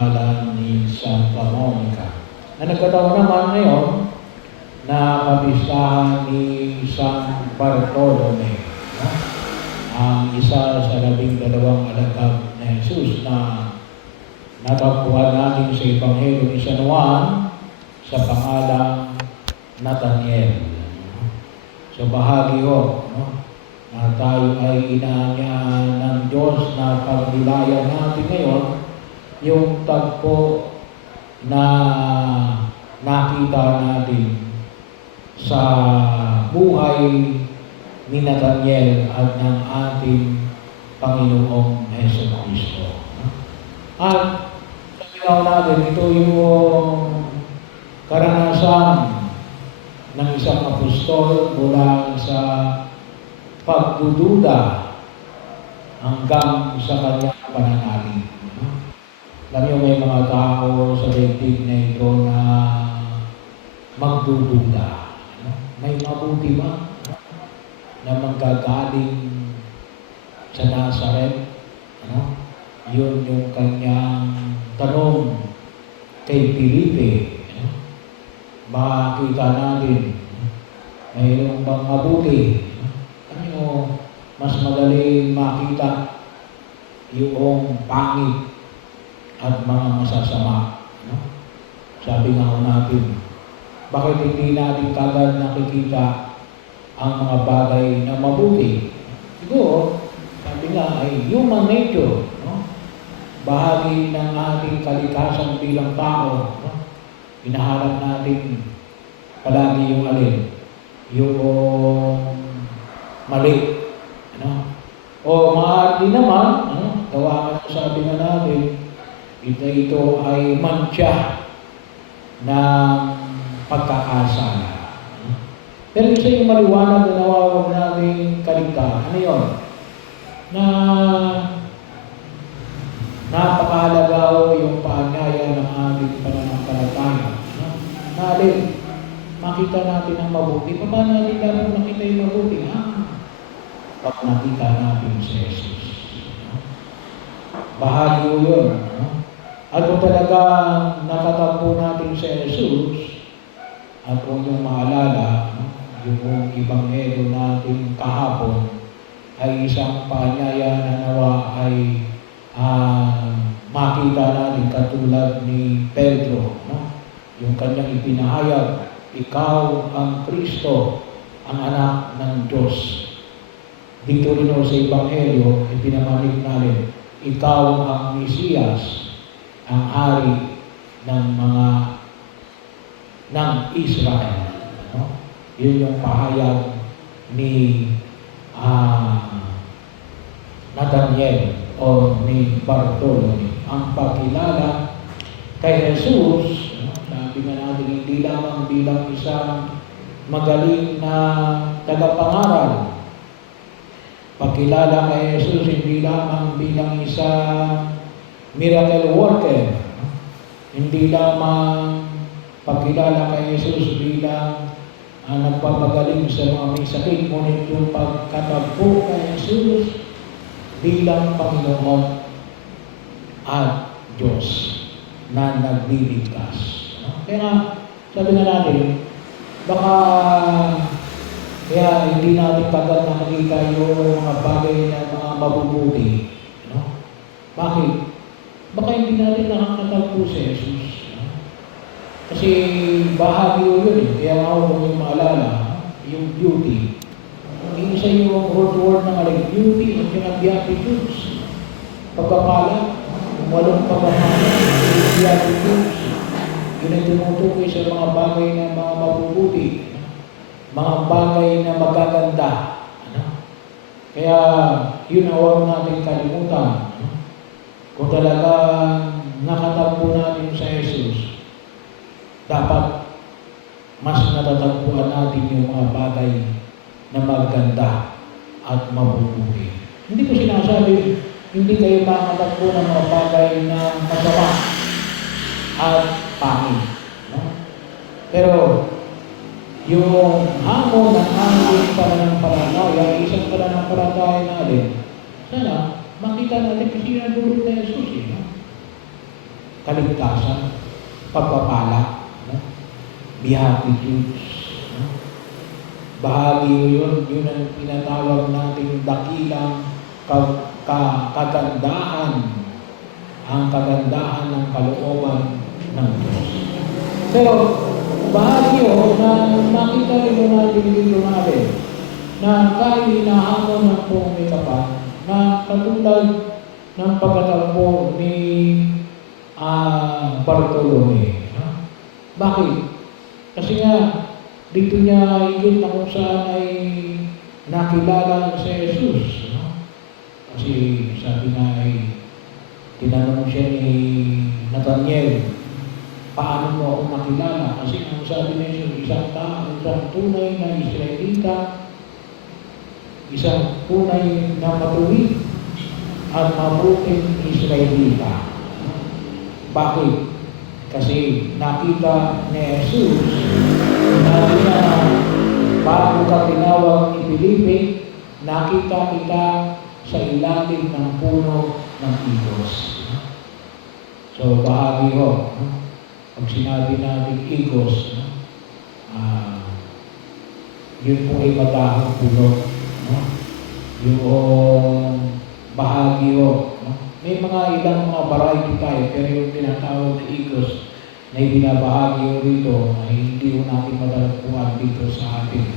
Alam ni Santa Monica. Na nagkataon naman ngayon na kapistahan ni San Bartolome, no? Ang isa sa 12 alagad na Jesus na natagpuan natin sa Ebanghelyo ni San Juan sa pangalang Nathaniel. So bahagi ho, no? Na tayo ay inaanya ng Diyos na pagnilayan natin ngayon yung tagpo na nakita natin sa buhay ni Nathaniel at ng ating Panginoong Jesucristo. At sabi natin, ito yung karanasan ng isang apostol mula sa pagdududa hanggang sa kanyang pananalig. Alam niyo, may mga tao sa daigdig na ito na magdududa. May mabuti ba na manggagaling sa Nazareth? Yun yung kanyang tanong kay Felipe. Makakita natin, mayroong bang mabuti? Ano, mas madaling makita yung pangit at mga masasama. Sabi nga natin, bakit hindi natin kagad nakikita ang mga bagay na mabuti? Siguro, sabi nga ay human nature. Bahagi ng ating kalikasan bilang tao. Hinahanap natin palagi yung alin? Yung mali. O maaari naman, gawa ka ng sabi nga natin, ito ay mantya ng pagkakasala. Pero isa yung maliwanag na nawawag natin kaligtahan. Ano yun? Na napakahalaga yung paanyaya ng ating pananampalataya. Natin, makita natin ang mabuti. Paano natin dapat makita yung mabuti? Pag nakita natin si Jesus. Bahagi yun. At kung talagang nakatagpo natin si Jesus, at kung yung maalala, yung Ebanghelyo natin kahapon, ay isang paanyaya na nawa ay makita natin katulad ni Pedro, yung kanyang ipinahayag, ikaw ang Kristo, ang anak ng Diyos. Dito rin sa Ebanghelyo, ipinamanig natin, ikaw ang Mesiyas, ang hari ng Israel. Yun yung pahayag ni Nathaniel o ni Bartolome. Ang pagkilala kay Jesus, sabi nga natin, hindi lamang bilang isang magaling na tagapangaral. Pagkilala kay Jesus, hindi lamang bilang isang miracle worker. Hindi lamang pagkilala kay Jesus bilang nagpapagaling sa mga may sakit, ngunit yung pagkatagpo kay Jesus bilang Panginoon at Diyos na nagliligtas. Kaya sabi na natin, baka kaya hindi natin kagad nakikita yung mga bagay na mga mabubuti. Bakit? Baka hindi natin nakakatagpo si Jesus. Kasi bahagi yun. Kaya ako kung yung maalala, yung beauty. Isa yung word ng beauty at yung beatitudes. Pagpapala, yung walong pagpapala, yung beatitudes. Yun ay tumutukoy sa mga bagay na mga mabubuti. Mga bagay na magaganda. Kaya yun ang huwag natin kalimutan. Kung talagang nakatagpo natin sa Jesus, dapat mas natatagpuan natin yung mga bagay na maganda at mabubuti. Hindi ko sinasabi, hindi kayo makatagpo ng mga bagay na masama at pangit. Pero, yung hamon ng ating pananampalataya, isang pananampalataya natin, sana makita natin kasi nadulog na Jesus. kaligtasan, pagpapala, no? Beatitudes. No? Bahagi yun ang pinatawag natin dakilang kagandahan, ang kagandahan ng kalooban ng Diyos. Pero bahagi na makita rin natin dito natin na kahit hinahamon ng buong may kapal, na katulad ng pagkatakbo ni Bartolome. Bakit? Kasi nga, dito niya higit na kung saan ay nakilala si Jesus. Kasi sabi nga ay, tinanong siya ni Nathaniel, paano mo ako makilala? Kasi ang sabi niya isang tao, isang tunay na Israelita, isang tunay na matuwid at mabuting Israelita. Bakit? Kasi nakita ni Jesus na bago ka tinawag ni Felipe, nakita kita sa ilalim ng puno ng igos. So, bahagi ho. Pag sinabi natin igos, yun po ay madahong puno. Yung bahagi ho. May mga ilang mga variety tayo, pero yung tinatawag na igos na ibinabahagi rito ay hindi ko natin madalapuan dito sa atin.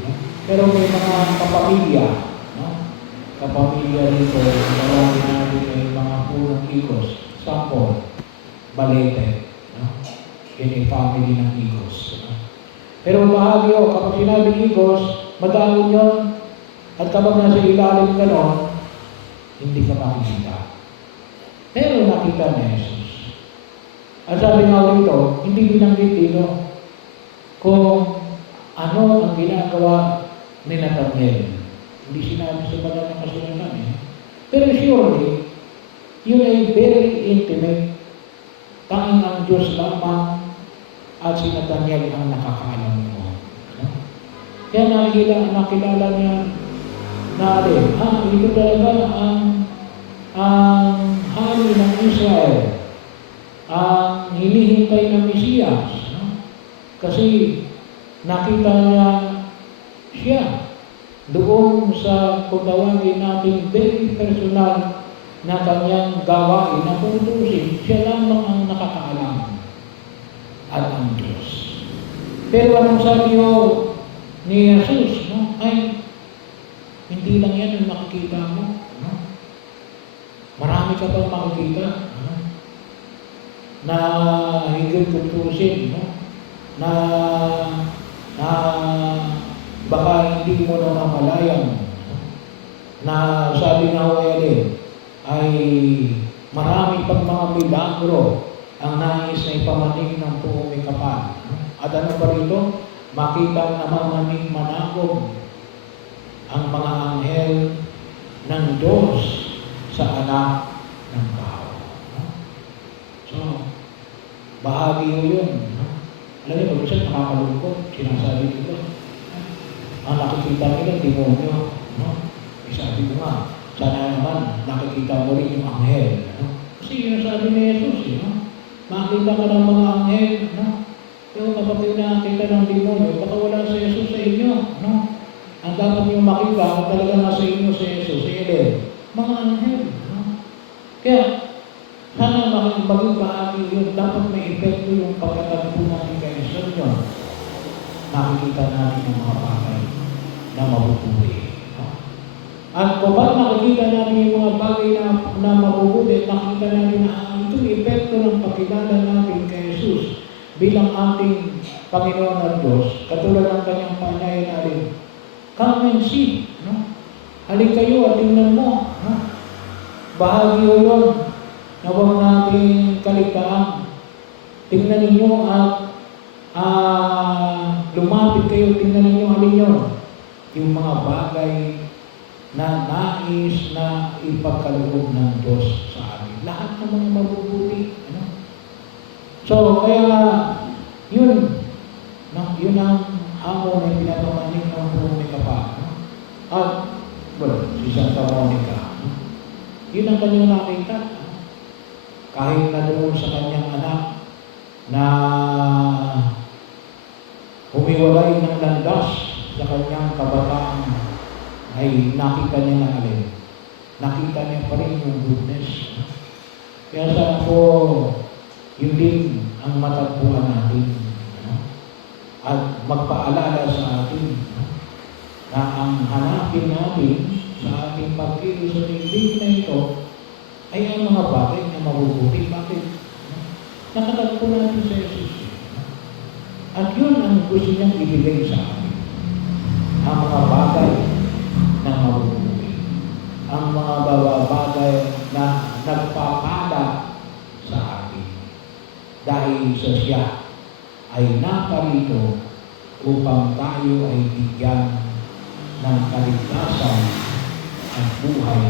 Pero may mga kapamilya, kapamilya dito, marami natin ay mga punong igos. Sample, Balete. Yan ay family ng igos. Pero bahagi ho, kapag sinabing igos, madahon yun. At kapag nasa ilalim ka nun, hindi ka makikita. Pero nakita ni Jesus. At sabi nga rito, hindi binanggit dito kung ano ang ginagawa ni Nathaniel. Hindi sinabi sa banal na kasulatan. Pero surely, yun ay very intimate. Tanging ang Diyos lamang at si Nathaniel ang nakakaalam mo. Kaya nakilala niya na ito talaga ang hari ng Israel, ang hinihintay ng Mesiyas. Kasi nakita niya siya doon sa kung tawagin natin very personal na kanyang gawain na tutusin, siya lamang ang nakakaalam at ang Diyos. Pero anong sabi ni Jesus, ay hindi lang yan ang makikita mo. Marami ka pang makikita na higit tutusin, na baka hindi mo na namalayan, na sabi nga ay marami pang mga milagro ang nais na ipamaning ng buong may kapal. At ano pa rito? Makita namamaning manakog ang mga anghel ng Diyos sa anak ng tao. So, bahagi yun. Alam niyo, minsan nakakalungkot, sinasabi dito. Ang nakikita nila, demonyo. Sabi ko nga, sana naman nakikita mo rin yung anghel. Kasi yun sabi ni Jesus, makita ka ng mga anghel. Pero kapag nakikita ng demonyo, baka wala si Jesus sa inyo. Ang dapat nyo makita, talaga nasa inyo si Jesus, si Eden. Mga anghel. Kaya, sana maging bahagi yun, dapat may epekto yung pagkatagpo natin kay Jesus nyo. Nakikita natin ang mga bagay na mabubuhay. At kung ba't nakikita natin yung mga bagay na mabubuhay, nakikita natin na ito epekto ng pagkilala natin kay Jesus bilang ating Panginoon at Diyos, katulad ng kanyang panyayin natin. Come and see. Halika kayo at tingnan mo. Bahagi yun na huwag natin kaligtaan. Tingnan ninyo at lumapit kayo, tingnan ninyo alin yun. Yung mga bagay na nais na ipagkaloob ng Diyos sa amin. Lahat ng mga mabubuti. So, kaya yun ang hamon na pinapamanin ng Monica pa. At, si Santa Monica. Yun ang kanyang nakita. Kahit na doon sa kanyang anak, hiwalay ng landas sa kanyang kabataan, ay nakita niya na alin. Nakita niya pa rin yung goodness. Kaya sana po, yun din ang matagpuan natin. At magpaalala sa atin na ang hanapin natin sa ating pagkilos sa daigdig na ito ay ang mga bagay na mabubuti. Bakit? Nakatagpo natin sa Jesus. At yun ang gusto niyang ibigay sa atin. Ang mga bagay na mabubuti. Ang mga bagay na nagpapala sa atin. Dahil sa siya ay naparito upang tayo ay bigyan ng kaligtasan at buhay